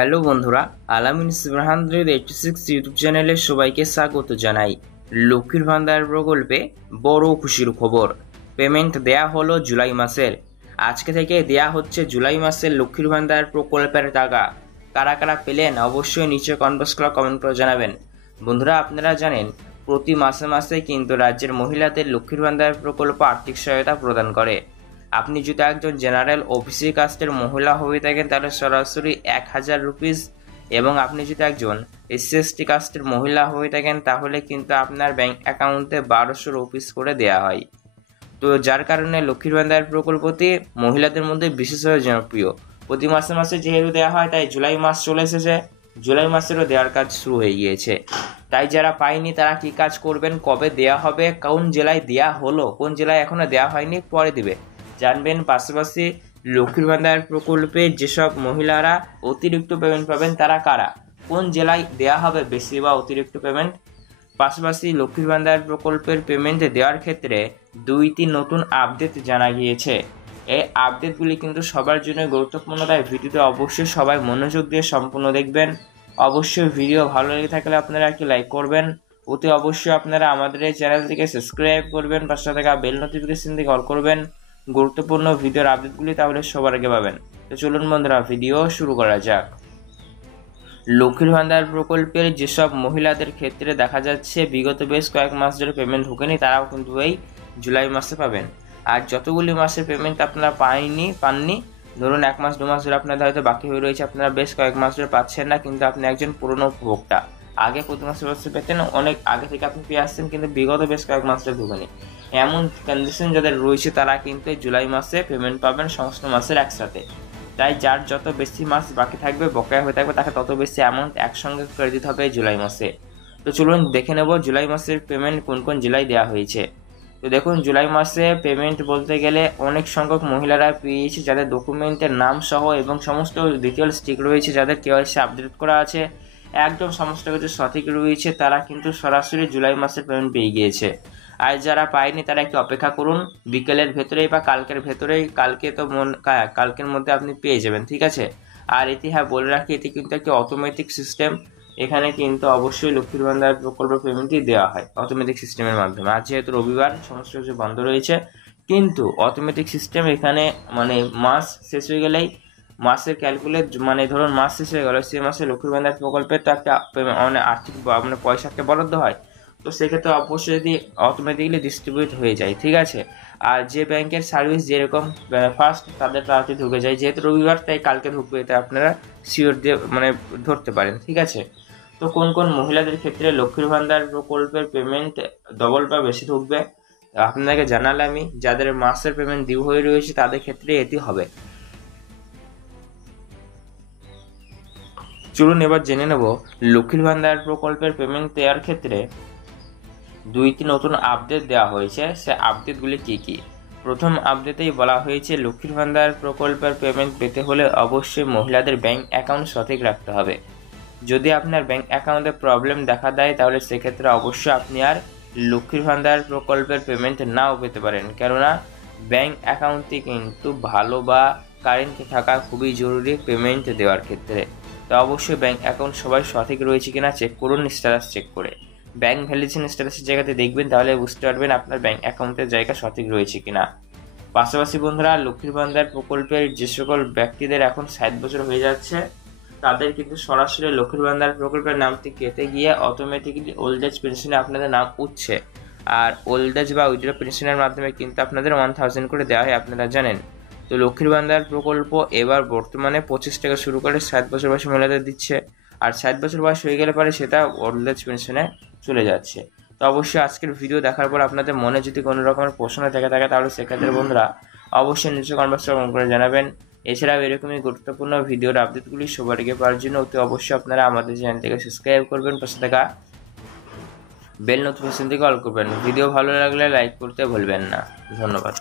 Hello বন্ধুরা, আলামিন ইসব্রাহান 86 YouTube চ্যানেলে সবাইকে স্বাগত জানাই। লক্ষ্মীর ভান্ডার প্রকল্পে বড় খুশির খবর, পেমেন্ট দেয়া হলো জুলাই মাসের। আজকে থেকে দেয়া হচ্ছে জুলাই মাসের লক্ষ্মীর ভান্ডার প্রকল্পের টাকা। কারা কারা পেলেন অবশ্যই নিচে কমেন্ট করে জানাবেন। বন্ধুরা, আপনারা জানেন প্রতি মাসে মাসে কিন্তু রাজ্যের মহিলাদের লক্ষ্মীর ভান্ডার প্রকল্প আর্থিক সহায়তা প্রদান করে। আপনি যদি একজন জেনারেল ওবিসি কাস্টের মহিলা হয়ে থাকেন তাহলে সরাসরি 1000 রুপিস, এবং আপনি যদি একজন SC/ST কাস্টের মহিলা হয়ে থাকেন তাহলে কিন্তু আপনার ব্যাংক অ্যাকাউন্টে 1200 রুপিস করে দেওয়া হয়। তো যার কারণে লক্ষ্মীর ভান্ডার প্রকল্পটি মহিলাদের মধ্যে বিশেষভাবে জনপ্রিয়। প্রতি মাসে মাসে যেহেতু দেওয়া হয়, তাই জুলাই মাস চলে এসেছে, জুলাই মাসেরও দেওয়ার কাজ শুরু হয়ে গিয়েছে। তাই যারা পায়নি তারা কি কাজ করবেন, কবে দেওয়া হবে, কোন জেলায় দেওয়া হলো, কোন জেলায় এখনো দেওয়া হয়নি, পরে দিবে জানবেন। পাশাপাশি লক্ষ্মীর ভান্ডার প্রকল্পে যেসব মহিলারা অতিরিক্ত পেমেন্ট পাবেন তারা কারা, কোন জেলায় দেওয়া হবে বেশি বা অতিরিক্ত পেমেন্ট। পাশাপাশি লক্ষ্মীর ভান্ডার প্রকল্পের পেমেন্ট দেওয়ার ক্ষেত্রে 2টি নতুন আপডেট জানা গিয়েছে। এই আপডেটগুলি কিন্তু সবার জন্য গুরুত্বপূর্ণ, তাই ভিডিওতে অবশ্যই সবাই মনোযোগ দিয়ে সম্পূর্ণ দেখবেন। অবশ্যই ভিডিও ভালো লেগে থাকলে আপনারা একটি লাইক করবেন। অতি অবশ্যই আপনারা আমাদের এই চ্যানেলটিকে সাবস্ক্রাইব করবেন, পাশে থাকা বেল নোটিফিকেশন দিয়ে অল করবেন গুরুত্বপূর্ণ ভিডিওর আপডেটগুলি তাহলে সবার আগে পাবেন। তো চলুন বন্ধুরা, ভিডিও শুরু করা যাক। লক্ষ্মীর ভান্ডার প্রকল্পের যেসব মহিলাদের ক্ষেত্রে দেখা যাচ্ছে বিগত বেশ কয়েক মাস ধরে পেমেন্ট ঢোকেনি, তারাও কিন্তু এই জুলাই মাসে পাবেন। আর যতগুলি মাসের পেমেন্ট আপনারা পাননি, ধরুন 1 মাস 2 মাস ধরে আপনাদের হয়তো বাকি হয়ে রয়েছে, আপনারা বেশ কয়েক মাস ধরে পাচ্ছেন না, কিন্তু আপনি একজন পুরনো উপভোক্তা, আগে প্রতি মাসে পেতেন, অনেক আগে থেকে আপনি পেয়ে আসছেন, কিন্তু বিগত বেশ কয়েক মাস ধরে ঢোকেনি, এমন কন্ডিশন যাদের রয়েছে তারা কিন্তু জুলাই মাসে পেমেন্ট পাবেন সমস্ত মাসের একসাথে। তাই যার যত বেশি মাস বাকি থাকবে, বকেয়া হয়ে থাকবে, তাকে তত বেশি অ্যামাউন্ট একসঙ্গে ক্রেডিট হবে জুলাই মাসে। তো চলুন দেখে নেব জুলাই মাসের পেমেন্ট কোন কোন জেলায় দেওয়া হয়েছে। তো দেখুন, জুলাই মাসে পেমেন্ট বলতে গেলে অনেক সংখ্যক মহিলারা পেয়েছে যাদের ডকুমেন্টের নাম সহ এবং সমস্ত ডিটেলস ঠিক রয়েছে, যাদের KYC আপডেট করা আছে, একদম সমস্ত কিছু সঠিক রয়েছে, তারা কিন্তু সরাসরি জুলাই মাসের পেমেন্ট পেয়ে গিয়েছে। আর যারা পায়নি তারা একটু অপেক্ষা করুন, বিকেলের ভেতরেই বা কালকের ভেতরেই, কালকের মধ্যে আপনি পেয়ে যাবেন, ঠিক আছে। আর এটি হ্যাঁ বলে রাখি, এটি কিন্তু একটি অটোমেটিক সিস্টেম, এখানে কিন্তু অবশ্যই লক্ষ্মীর ভান্ডার প্রকল্প পেমেন্টই দেওয়া হয় অটোমেটিক সিস্টেমের মাধ্যমে। আজ যেহেতু রবিবার সমস্ত কিছু বন্ধ রয়েছে, কিন্তু অটোমেটিক সিস্টেম এখানে মানে মাস শেষ হয়ে গেলেই মাসের ক্যালকুলেট, মানে ধরুন মাস শেষ হয়ে গেল, সেই মাসে লক্ষ্মীর ভান্ডার প্রকল্পের তো একটা মানে আর্থিক মানে পয়সা একটা বরাদ্দ হয়, তো সেক্ষেত্রে অবশ্যই যদি অটোমেটিকলি ডিস্ট্রিবিউট হয়ে যায়, ঠিক আছে। আর যে ব্যাংকের সার্ভিস যেরকম ফার্স্ট তাদের তাড়াতাড়ি ঢুকে যায়, যেহেতু রবিবার তাই কালকে ঢুকবে, এটা আপনারা শিওর দিয়ে মানে ধরতে পারেন, ঠিক আছে। তো কোন কোন মহিলাদের ক্ষেত্রে লক্ষ্মীর ভান্ডার প্রকল্পের পেমেন্ট ডবল বা বেশি ঢুকবে আপনাকে জানালে আমি, যাদের মাসের পেমেন্ট ডিউ হয়ে রয়েছে তাদের ক্ষেত্রে এটি হবে। চলুন এবার জেনে নেব লক্ষ্মীর ভান্ডার প্রকল্পের পেমেন্ট দেওয়ার ক্ষেত্রে 2টি নতুন আপডেট দেওয়া হয়েছে, সে আপডেটগুলি কী কী। প্রথম আপডেটেই বলা হয়েছে লক্ষ্মীর ভান্ডার প্রকল্পের পেমেন্ট পেতে হলে অবশ্যই মহিলাদের ব্যাংক অ্যাকাউন্ট সঠিক রাখতে হবে। যদি আপনার ব্যাংক অ্যাকাউন্টে প্রবলেম দেখা দেয় তাহলে সেক্ষেত্রে অবশ্যই আপনি আর লক্ষ্মীর ভান্ডার প্রকল্পের পেমেন্ট নাও পেতে পারেন, কেননা ব্যাংক অ্যাকাউন্টটি কিন্তু ভালো বা কারেন্ট থাকা খুবই জরুরি পেমেন্ট দেওয়ার ক্ষেত্রে। তো অবশ্যই ব্যাংক অ্যাকাউন্ট সবাই সঠিক রয়েছে কিনা চেক করুন, স্ট্যাটাস চেক করে। ব্যাংক ভ্যালিডেশন স্ট্যাটাসের জায়গাতে দেখবেন, তাহলে বুঝতে পারবেন আপনার ব্যাংক অ্যাকাউন্টের জায়গা সঠিক রয়েছে কিনা। পাশাপাশি বন্ধুরা, লক্ষ্মীর ভান্ডার প্রকল্পের যে সকল ব্যক্তিদের এখন 60 বছর হয়ে যাচ্ছে তাদের কিন্তু সরাসরি লক্ষ্মীর ভান্ডার প্রকল্পের নামটি কেটে গিয়ে অটোমেটিক্যালি ওল্ড এজ পেনশনে আপনাদের নাম উঠছে। আর ওল্ড এজ বা উইথড্র পেনশনের মাধ্যমে কিন্তু আপনাদের 1000 করে দেওয়া হয়, আপনারা জানেন। তো লক্ষ্মীর ভান্ডার প্রকল্প এবার বর্তমানে 25 টাকা শুরু করে 60 বছর বয়সী মহিলাদের দিচ্ছে, আর 60 বছর বয়স হয়ে গেলে পরে সেটা ওল্ড এজ পেনশনে চলে যাচ্ছে। তো অবশ্যই আজকের ভিডিও দেখার পর আপনাদের মনে যদি কোনো রকমের প্রশ্ন থেকে থাকে তাহলে সেক্ষেত্রে বন্ধুরা অবশ্যই নিচে কমেন্ট করে জানাবেন। এছাড়াও এরকমই গুরুত্বপূর্ণ ভিডিওর আপডেটগুলি সবার আগে পাওয়ার জন্য অতি অবশ্যই আপনারা আমাদের চ্যানেলটিকে সাবস্ক্রাইব করবেন, পাশে থাকা বেল নোটিফিকেশন থেকে অল করবেন। ভিডিও ভালো লাগলে লাইক করতে ভুলবেন না। ধন্যবাদ।